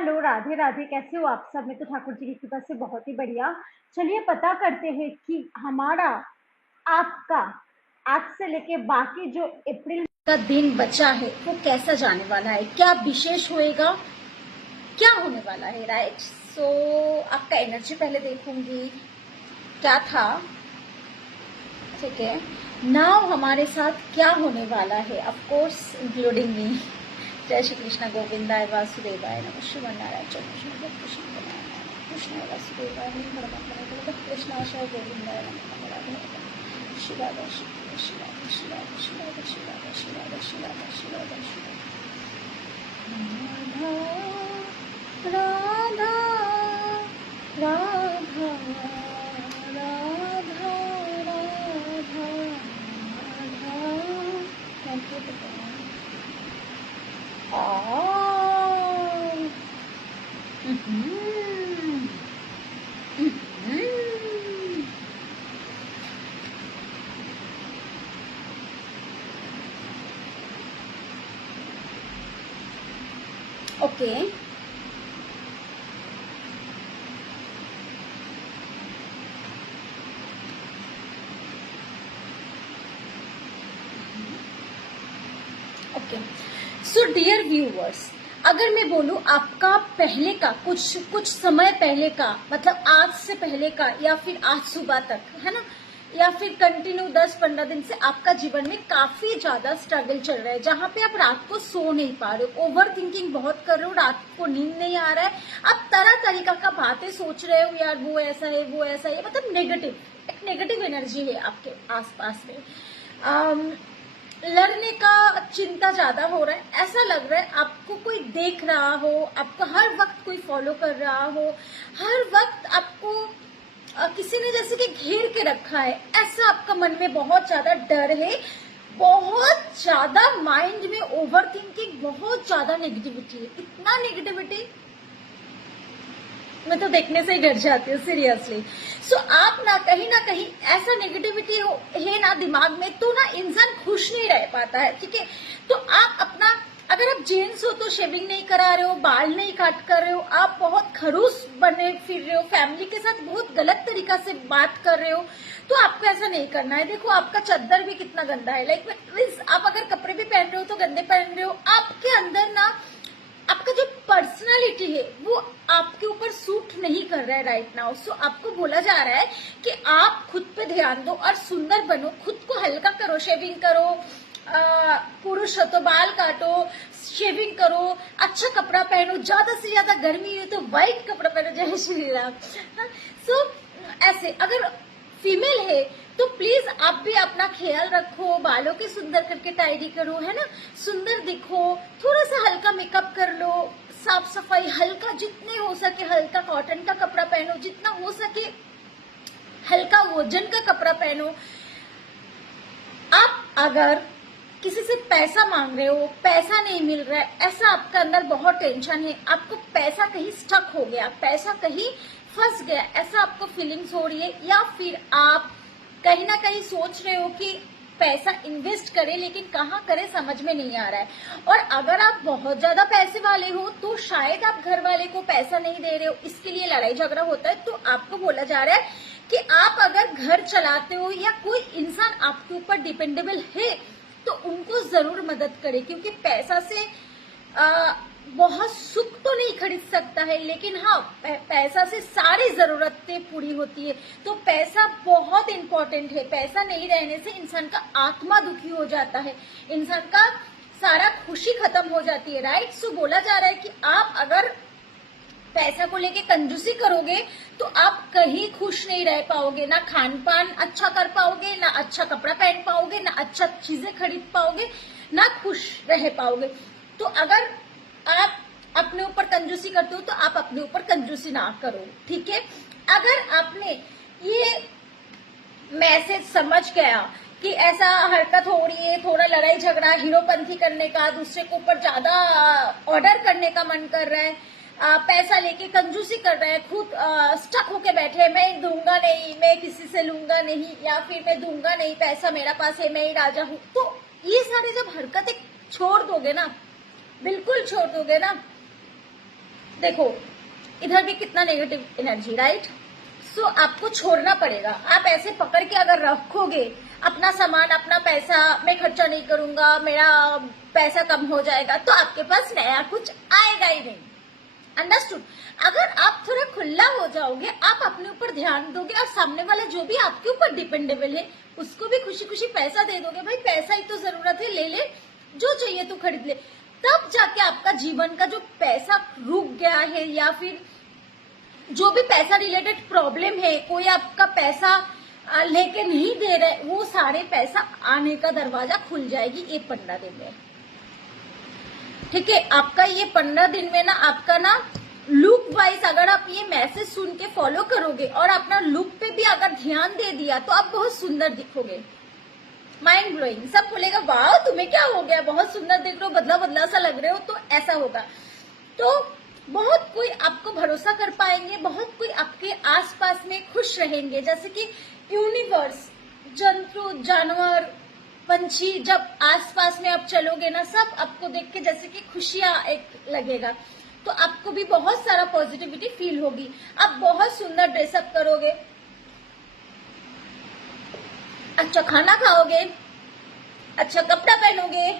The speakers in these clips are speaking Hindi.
हेलो, राधे राधे। कैसे हो आप सब? मैं तो ठाकुर जी की कृपा से बहुत ही बढ़िया। चलिए पता करते हैं कि हमारा आपका आज से लेके बाकी जो अप्रैल का दिन बचा है वो कैसा जाने वाला है, क्या विशेष होएगा, क्या होने वाला है। राइट, सो आपका एनर्जी पहले देखूंगी क्या था। ठीक है, नाउ हमारे साथ क्या होने वाला है, ऑफ कोर्स इंक्लूडिंग मी। जय श्री कृष्ण गोविंदाय वासुदेवाय नमः। शिवनारायण चंद्र कृष्ण वासुदेवाय नमः। कृष्णाशय गोविंदाय नमः। शिवाय Shivaya Shivaya Shivaya Shivaya Shivaya Shivaya Shivaya Shivaya Shivaya. Radha Radha Radha Radha Radha. Thank you. Okay, okay. So dear viewers, अगर मैं बोलूं आपका पहले का कुछ समय पहले का, मतलब आज से पहले का या फिर आज सुबह तक, है ना, या फिर कंटिन्यू 10-15 दिन से आपका जीवन में काफी ज्यादा स्ट्रगल चल रहा है, जहां पे आप रात को सो नहीं पा रहे हो, ओवर थिंकिंग बहुत कर रहे हो, रात को नींद नहीं आ रहा है, आप तरह तरीका का बातें सोच रहे हो, यार वो ऐसा है वो ऐसा है, मतलब नेगेटिव, एक नेगेटिव एनर्जी है आपके आसपास में। लड़ने का चिंता ज्यादा हो रहा है, ऐसा लग रहा है आपको कोई देख रहा हो, आपको हर वक्त कोई फॉलो कर रहा हो, हर वक्त आपको किसी ने जैसे कि घेर के रखा है, ऐसा आपका मन में बहुत ज्यादा डर है, बहुत ज्यादा माइंड में ओवर थिंकिंग, बहुत ज्यादा नेगेटिविटी है। इतना नेगेटिविटी मैं तो देखने से ही डर जाती हूँ सीरियसली। सो आप ना कहीं ऐसा नेगेटिविटी है ना दिमाग में, तो ना इंसान खुश नहीं रह पाता है। ठीक है, तो आप अपना, अगर आप जेंट्स हो तो शेविंग नहीं करा रहे हो, बाल नहीं काट कर रहे हो, आप बहुत खड़ूस बने फिर रहे हो, फैमिली के साथ बहुत गलत तरीका से बात कर रहे हो, तो आपको ऐसा नहीं करना है। देखो आपका चद्दर भी कितना गंदा है, लाइक मीन्स आप अगर कपड़े भी पहन रहे हो तो गंदे पहन रहे हो, आपके अंदर ना आपका जो पर्सनालिटी है वो आपके ऊपर सूट नहीं कर रहा है राइट नाउ। सो आपको बोला जा रहा है कि आप खुद पे ध्यान दो और सुंदर बनो, खुद को हल्का करो, शेविंग करो, पुरुष हो तो बाल काटो, शेविंग करो, अच्छा कपड़ा पहनो, ज्यादा से ज्यादा गर्मी है तो व्हाइट कपड़ा पहनो। जय श्री राम। सो ऐसे अगर फीमेल है तो प्लीज आप भी अपना ख्याल रखो, बालों के सुंदर करके टाइडी करो, है ना, सुंदर दिखो, थोड़ा सा हल्का मेकअप कर लो, साफ सफाई, हल्का जितने हो सके हल्का कॉटन का कपड़ा पहनो, जितना हो सके हल्का वजन का कपड़ा पहनो। आप अगर किसी से पैसा मांग रहे हो, पैसा नहीं मिल रहा है, ऐसा आपका अंदर बहुत टेंशन है, आपको पैसा कहीं स्टक हो गया, पैसा कहीं फंस गया, ऐसा आपको फीलिंग्स हो रही है, या फिर आप कहीं ना कहीं सोच रहे हो कि पैसा इन्वेस्ट करें लेकिन कहाँ करें समझ में नहीं आ रहा है। और अगर आप बहुत ज्यादा पैसे वाले हो तो शायद आप घर वाले को पैसा नहीं दे रहे हो, इसके लिए लड़ाई झगड़ा होता है। तो आपको बोला जा रहा है कि आप अगर घर चलाते हो या कोई इंसान आपके ऊपर डिपेंडेबल है तो उनको जरूर मदद करें, क्योंकि पैसा से बहुत सुख तो नहीं खरीद सकता है, लेकिन हाँ पैसा से सारी जरूरतें पूरी होती है। तो पैसा बहुत इंपॉर्टेंट है, पैसा नहीं रहने से इंसान का आत्मा दुखी हो जाता है, इंसान का सारा खुशी खत्म हो जाती है। राइट, सो बोला जा रहा है कि आप अगर पैसा को लेके कंजूसी करोगे तो आप कहीं खुश नहीं रह पाओगे, ना खान पान अच्छा कर पाओगे, ना अच्छा कपड़ा पहन पाओगे, ना अच्छा चीजें खरीद पाओगे, ना खुश रह पाओगे। तो अगर आप अपने ऊपर कंजूसी करते हो तो आप अपने ऊपर कंजूसी ना करो। ठीक है, अगर आपने ये मैसेज समझ गया कि ऐसा हरकत हो रही है, थोड़ा लड़ाई झगड़ा, हीरोपंथी करने का, दूसरे के ऊपर ज्यादा ऑर्डर करने का मन कर रहा है, पैसा लेके कंजूसी कर रहे हैं, खुद स्टक होके बैठे, मैं दूंगा नहीं, मैं किसी से लूंगा नहीं, या फिर मैं दूंगा नहीं, पैसा मेरा पास है, मैं ही राजा हूं, तो ये सारे जब हरकतें छोड़ दोगे ना, बिल्कुल छोड़ दोगे ना, देखो इधर भी कितना नेगेटिव एनर्जी, राइट। सो आपको छोड़ना पड़ेगा। आप ऐसे पकड़ के अगर रखोगे अपना सामान, अपना पैसा, मैं खर्चा नहीं करूंगा, मेरा पैसा कम हो जाएगा, तो आपके पास नया कुछ आएगा ही नहीं। अंडरस्टूड। अगर आप थोड़ा खुला हो जाओगे, आप अपने ऊपर ध्यान दोगे और सामने वाला जो भी आपके ऊपर डिपेंडेबल है उसको भी खुशी खुशी पैसा दे दोगे, भाई पैसा ही तो जरूरत है, ले ले, जो चाहिए तू खरीद ले, तब जाके आपका जीवन का जो पैसा रुक गया है या फिर जो भी पैसा रिलेटेड प्रॉब्लम है, कोई आपका पैसा लेके नहीं दे रहे, वो सारे पैसा आने का दरवाजा खुल जाएगी ये 15 दिन में। ठीक है, आपका ये 15 दिन में ना आपका ना लुक वाइज अगर आप ये मैसेज सुन के फॉलो करोगे और अपना लुक पे भी अगर ध्यान दे दिया तो आप बहुत सुंदर दिखोगे। माइंड ब्लोइंग, सब बोलेगा वाह तुम्हें क्या हो गया, बहुत सुंदर दिख रहे हो, बदला बदला सा लग रहे हो, तो ऐसा होगा। तो बहुत कोई आपको भरोसा कर पाएंगे, बहुत कोई आपके आसपास में खुश रहेंगे, जैसे कि यूनिवर्स, जंतु, जानवर, पंछी जब आसपास में आप चलोगे ना, सब आपको देख के जैसे कि खुशियां एक लगेगा, तो आपको भी बहुत सारा पॉजिटिविटी फील होगी। आप बहुत सुंदर ड्रेसअप करोगे, अच्छा खाना खाओगे, अच्छा कपड़ा पहनोगे,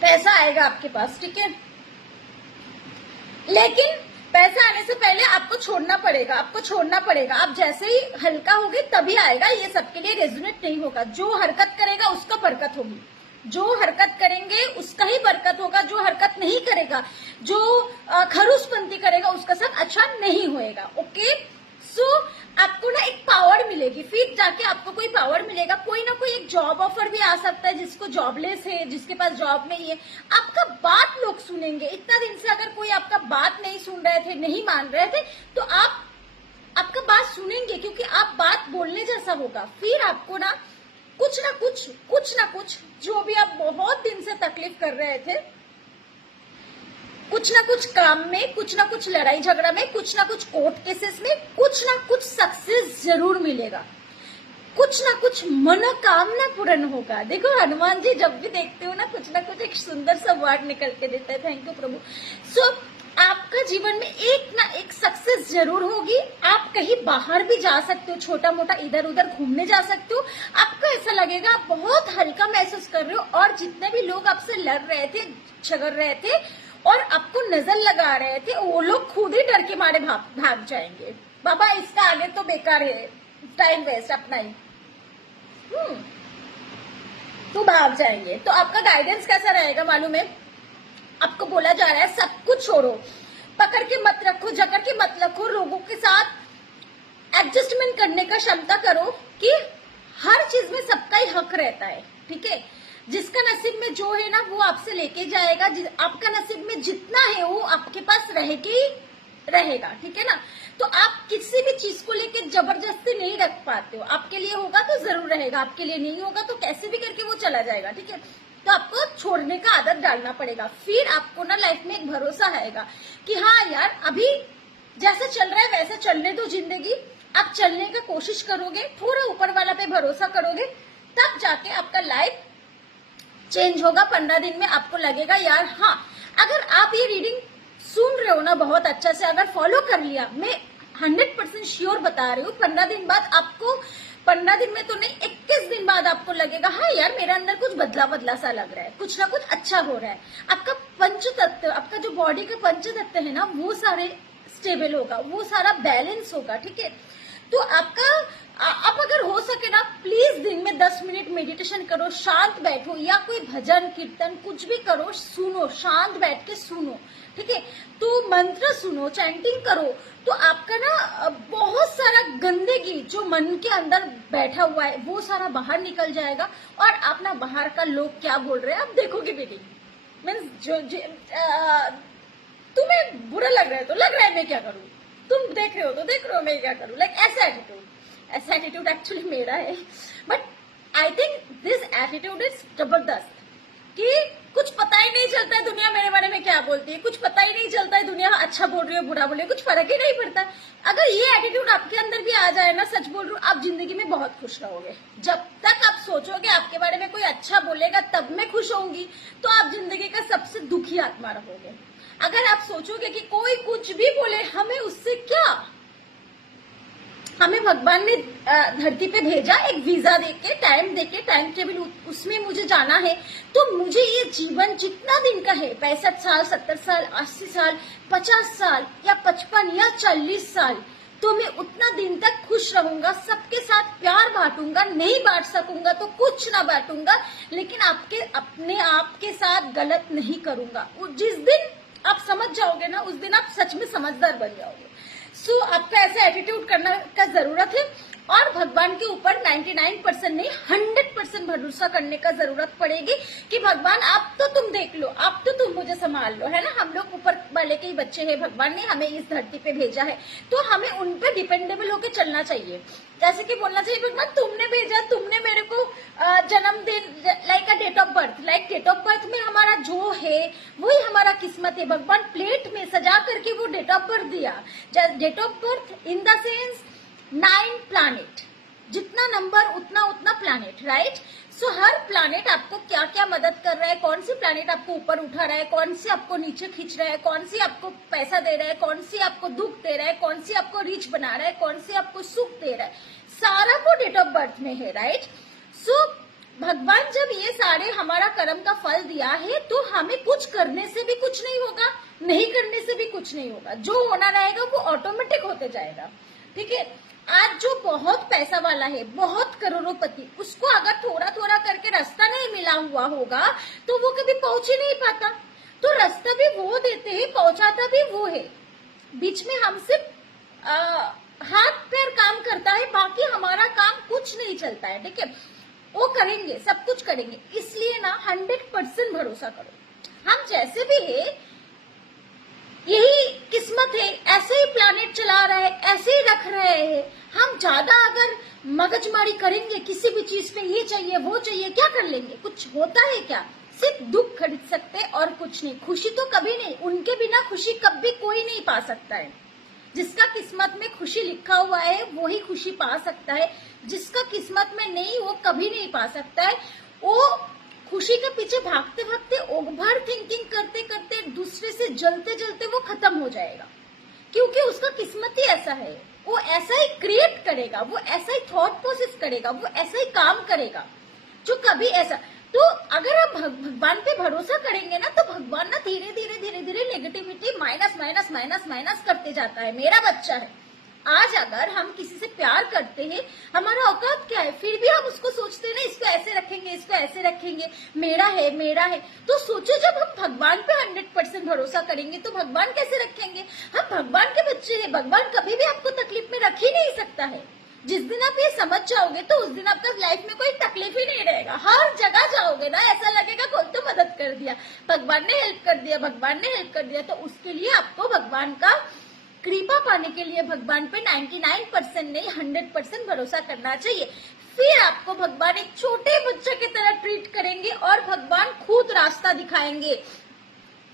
पैसा आएगा आपके पास। ठीक है, लेकिन पैसा आने से पहले आपको छोड़ना पड़ेगा, आपको छोड़ना पड़ेगा। आप जैसे ही हल्का होगे तभी आएगा, ये सबके लिए रेजोनेट नहीं होगा। जो हरकत करेगा उसका बरकत होगी, जो हरकत करेंगे उसका ही बरकत होगा, जो हरकत नहीं करेगा, जो खरूसपंती करेगा उसका सब अच्छा नहीं होएगा। ओके, सो आपको ना एक पावर मिलेगी, फिर जाके आपको कोई पावर मिलेगा। कोई ना कोई एक जॉब ऑफर भी आ सकता है, जिसको जॉबलेस है, जिसके पास जॉब नहीं है, आपका बात लोग सुनेंगे। इतना दिन से अगर कोई आपका बात नहीं सुन रहे थे, नहीं मान रहे थे, तो आपका बात सुनेंगे, क्योंकि आप बात बोलने जैसा होगा। फिर आपको ना कुछ ना कुछ जो भी आप बहुत दिन से तकलीफ कर रहे थे, कुछ ना कुछ काम में, कुछ ना कुछ लड़ाई झगड़ा में, कुछ ना कुछ कोर्ट केसेस में, कुछ ना कुछ सक्सेस जरूर मिलेगा, कुछ ना कुछ मनोकामना पूर्ण होगा। देखो हनुमान जी जब भी देखते हो ना कुछ एक सुंदर सा वर्ड निकल के देता है। थैंक यू प्रभु। सो आपका जीवन में एक ना एक सक्सेस जरूर होगी। आप कहीं बाहर भी जा सकते हो, छोटा मोटा इधर उधर घूमने जा सकते हो। आपको ऐसा लगेगा आप बहुत हल्का महसूस कर रहे हो, और जितने भी लोग आपसे लड़ रहे थे, झगड़ रहे थे और आपको नजर लगा रहे थे, वो लोग खुद ही डर के मारे भाग जाएंगे। बाबा इसका आगे तो बेकार है, टाइम वेस्ट अपना ही, तो भाग जाएंगे। तो आपका गाइडेंस कैसा रहेगा मालूम है? आपको बोला जा रहा है सब कुछ छोड़ो, पकड़ के मत रखो, जकड़ के मत रखो, लोगों के साथ एडजस्टमेंट करने का क्षमता करो कि हर चीज में सबका ही हक रहता है। ठीक है, जिसका नसीब में जो है ना वो आपसे लेके जाएगा, आपका नसीब में जितना है वो आपके पास रहेगा। ठीक है ना, तो आप किसी भी चीज को लेके जबरदस्ती नहीं रख पाते हो। आपके लिए होगा तो जरूर रहेगा, आपके लिए नहीं होगा तो कैसे भी करके वो चला जाएगा। ठीक है, तो आपको छोड़ने का आदत डालना पड़ेगा। फिर आपको ना लाइफ में एक भरोसा आएगा कि हाँ यार अभी जैसा चल रहा है वैसा चलने दो जिंदगी। आप चलने का कोशिश करोगे, थोड़ा ऊपर वाला पे भरोसा करोगे, तब जाके आपका लाइफ चेंज होगा। 15 दिन में आपको लगेगा यार हाँ, अगर आप ये रीडिंग सुन रहे हो ना बहुत अच्छा से, अगर फॉलो कर लिया, मैं 100% श्योर बता रही हूँ, 15 दिन बाद आपको, 15 दिन में तो नहीं 21 दिन बाद आपको लगेगा हाँ यार मेरे अंदर कुछ बदला सा लग रहा है, कुछ ना कुछ अच्छा हो रहा है। आपका पंच तत्व, आपका जो बॉडी का पंच तत्व है ना, वो सारे स्टेबल होगा, वो सारा बैलेंस होगा। ठीक है, तो आपका आप अगर हो सके ना प्लीज दिन में 10 मिनट मेडिटेशन करो, शांत बैठो, या कोई भजन कीर्तन कुछ भी करो, सुनो, शांत बैठ के सुनो। ठीक है, तो मंत्र सुनो, चैंटिंग करो, तो आपका ना बहुत सारा गंदगी जो मन के अंदर बैठा हुआ है वो सारा बाहर निकल जाएगा, और आप ना बाहर का लोग क्या बोल रहे हैं आप देखोगे बेटी। मीन्स तुम्हें बुरा लग रहा है तो लग रहा है मैं क्या करूं, तुम देख रहे हो तो देख रहे हो मैं क्या करूं, लाइक ऐसा एटीट्यूड एक्चुअली मेरा है, but I think this attitude is जबरदस्त कि कुछ पता ही नहीं चलता है दुनिया मेरे बारे में क्या बोलती है, कुछ पता ही नहीं चलता है दुनिया अच्छा बोल रही है बुरा बोल रही है, कुछ फर्क ही नहीं पड़ता। अगर ये एटीट्यूड आपके अंदर भी आ जाए ना, सच बोल रही हूँ, आप जिंदगी में बहुत खुश रहोगे। जब तक आप सोचोगे आपके बारे में कोई अच्छा बोलेगा तब मैं खुश होंगी, तो आप जिंदगी का सबसे दुखी आत्मा रहोगे। अगर आप सोचोगे कि कोई कुछ भी बोले हमें उससे क्या, हमें भगवान ने धरती पे भेजा एक वीजा देके, टाइम टेबल उसमें मुझे जाना है, तो मुझे ये जीवन जितना दिन का है, 65 साल, 70 साल, 80 साल, 50 साल या 55 या 40 साल, तो मैं उतना दिन तक खुश रहूंगा, सबके साथ प्यार बांटूंगा, नहीं बांट सकूंगा तो कुछ ना बांटूंगा, लेकिन आपके अपने आप के साथ गलत नहीं करूंगा। जिस दिन आप समझ जाओगे ना, उस दिन आप सच में समझदार बन जाओगे। सो आपका ऐसा एटीट्यूड करना का जरूरत है, और भगवान के ऊपर 99% नहीं 100% भरोसा करने का जरूरत पड़ेगी कि भगवान आप तो तुम देख लो, आप तो तुम मुझे संभाल लो, है ना। हम लोग ऊपर वाले के ही बच्चे हैं, भगवान ने हमें इस धरती पे भेजा है, तो हमें उन पे डिपेंडेबल होकर चलना चाहिए। जैसे कि बोलना चाहिए भगवान तुमने भेजा, तुमने मेरे को जन्मदिन, like a date of birth, like date of birth में हमारा जो है वही हमारा किस्मत है। भगवान प्लेट में सजा करके वो डेट ऑफ बर्थ दिया। Date of birth in the sense 9 planet, जितना नंबर उतना उतना प्लैनेट, राइट। सो हर प्लैनेट आपको क्या क्या मदद कर रहा है, कौन सी प्लैनेट आपको ऊपर उठा रहा है, कौन सी आपको नीचे खींच रहा है, कौन सी आपको पैसा दे रहा है, कौन सी आपको दुख दे रहा है, कौन सी आपको रिच बना रहा है, कौन सी आपको सुख दे रहा है, सारा वो डेट ऑफ बर्थ में है, राइट। सो भगवान जब ये सारे हमारा कर्म का फल दिया है, तो हमें कुछ करने से भी कुछ नहीं होगा, नहीं करने से भी कुछ नहीं होगा, जो होना रहेगा वो ऑटोमेटिक होते जाएगा, ठीक है। आज जो बहुत पैसा वाला है, बहुत करोड़पति, उसको अगर थोड़ा थोड़ा करके रास्ता नहीं मिला हुआ होगा तो वो कभी पहुंच ही नहीं पाता। तो रास्ता भी वो देते हैं, पहुंचाता भी वो है, बीच में हम सिर्फ हाथ पैर काम करता है, बाकी हमारा काम कुछ नहीं चलता है, ठीक है। वो करेंगे, सब कुछ करेंगे, इसलिए ना 100% भरोसा करो। हम जैसे भी है, यही किस्मत है, ऐसे ही प्लैनेट चला रहा है, ऐसे ही रख रहे हैं। हम ज्यादा अगर मगजमारी करेंगे किसी भी चीज पे, ये चाहिए वो चाहिए, क्या कर लेंगे, कुछ होता है क्या। सिर्फ दुख खरीद सकते और कुछ नहीं, खुशी तो कभी नहीं, उनके बिना खुशी कभी कोई नहीं पा सकता है। जिसका किस्मत में खुशी लिखा हुआ है वही खुशी पा सकता है, जिसका किस्मत में नहीं वो कभी नहीं पा सकता है। वो खुशी के पीछे भागते भागते, ओवर थिंकिंग करते करते, दूसरे से जलते जलते वो खत्म हो जाएगा, क्योंकि उसका किस्मत ही ऐसा है। वो ऐसा ही क्रिएट करेगा, वो ऐसा ही थॉट प्रोसेस करेगा, वो ऐसा ही काम करेगा जो कभी ऐसा। तो अगर आप भगवान पे भरोसा करेंगे ना, तो भगवान ना धीरे धीरे धीरे धीरे negativity minus minus minus minus करते जाता है। मेरा बच्चा है, आज अगर हम किसी से प्यार करते हैं, हमारा औकात क्या है, फिर भी हम उसको सोचते हैं ना, इसको ऐसे रखेंगे, इसको ऐसे रखेंगे, मेरा है मेरा है। तो सोचो जब हम भगवान पे 100% भरोसा करेंगे तो भगवान कैसे रखेंगे। हम भगवान के बच्चे हैं, भगवान कभी भी आपको तकलीफ में रख ही नहीं सकता है। जिस दिन आप ये समझ जाओगे तो उस दिन आपका लाइफ में कोई तकलीफ ही नहीं रहेगा। हर जगह जाओगे ना, ऐसा लगेगा कोई तो मदद कर दिया, भगवान ने हेल्प कर दिया, भगवान ने हेल्प कर दिया। तो उसके लिए आपको भगवान का कृपा पाने के लिए भगवान पे 99% नहीं 100% भरोसा करना चाहिए। फिर आपको भगवान एक छोटे बच्चे की तरह ट्रीट करेंगे और भगवान खुद रास्ता दिखाएंगे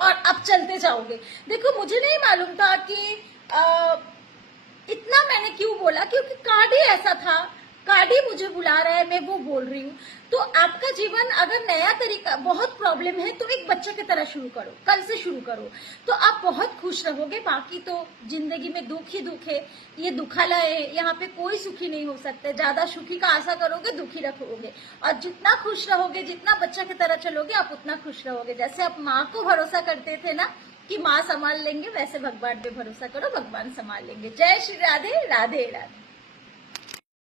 और आप चलते जाओगे। देखो मुझे नहीं मालूम था कि इतना मैंने क्यों बोला, क्योंकि कार्ड ही ऐसा था, कार्ड ही मुझे बुला रहा है, मैं वो बोल रही हूँ। तो आपका जीवन अगर नया तरीका, बहुत प्रॉब्लम है तो एक बच्चे की तरह शुरू करो, कल से शुरू करो, तो आप बहुत खुश रहोगे। बाकी तो जिंदगी में दुख ही दुख है, ये दुखालय है, यहाँ पे कोई सुखी नहीं हो सकते। ज्यादा सुखी का आशा करोगे दुखी रखोगे, और जितना खुश रहोगे, जितना बच्चा की तरह चलोगे, आप उतना खुश रहोगे। जैसे आप माँ को भरोसा करते थे ना कि माँ संभाल लेंगे, वैसे भगवान पे भरोसा करो, भगवान संभाल लेंगे। जय श्री राधे, राधे राधे।